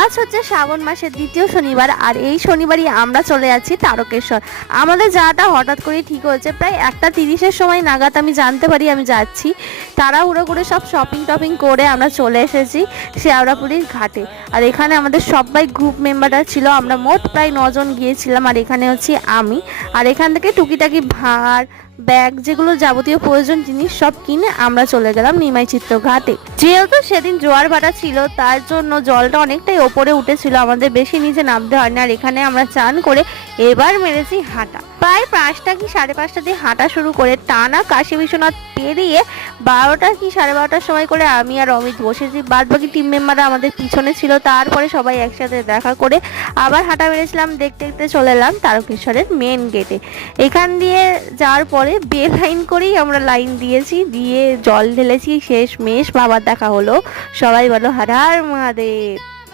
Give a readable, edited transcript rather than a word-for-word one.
আজ হচ্ছে শ্রাবণ মাসের দ্বিতীয় শনিবার, আর এই শনিবারই আমরা চলে যাচ্ছি তারকেশ্বর। আমাদের যাওয়াটা হঠাৎ করেই ঠিক হয়েছে। প্রায় 1:30-এর সময় নাগাদ আমি জানতে পারি আমি যাচ্ছি। তাড়াহুড়ো করে সব শপিং টপিং করে আমরা চলে এসেছি শেওড়াফুলির ঘাটে। আর এখানে আমাদের সবাই গ্রুপ মেম্বাররা ছিল, আমরা মোট প্রায় 9 জন গিয়েছিলাম। আর এখানে হচ্ছে আমি, আর এখান থেকে টুকিটাকি ভাঁড় ব্যাগ যেগুলো যাবতীয় প্রয়োজন জিনিস সব কিনে আমরা চলে গেলাম নিমাই চিত্র ঘাটে। যেহেতু সেদিন জোয়ার ভাটা ছিল তার জন্য জলটা অনেকটাই ওপরে উঠেছিল, আমাদের বেশি নিচে নামতে হয় না। আর এখানে আমরা চান করে এবার মেরেছি হাঁটা। প্রায় 5টা কি 5:30 দিয়ে হাঁটা শুরু করে টানা কাশী বিশ্বনাথ পেরিয়ে 12টা কি 12:30টার সময় করে আমি আর অমিত বসেছি। বাদ বাকি টিম মেম্বাররা আমাদের পিছনে ছিল। তারপরে সবাই একসাথে দেখা করে আবার হাঁটা মেরেছিলাম। দেখতে দেখতে চলে এলাম তারকেশ্বরের মেন গেটে। এখান দিয়ে যাওয়ার পরে বেলাইন করেই আমরা লাইন দিয়েছি, দিয়ে জল ঢেলেছি। শেষ মেশ বাবার দেখা হলো। সবাই বলো হর হর মহাদেব।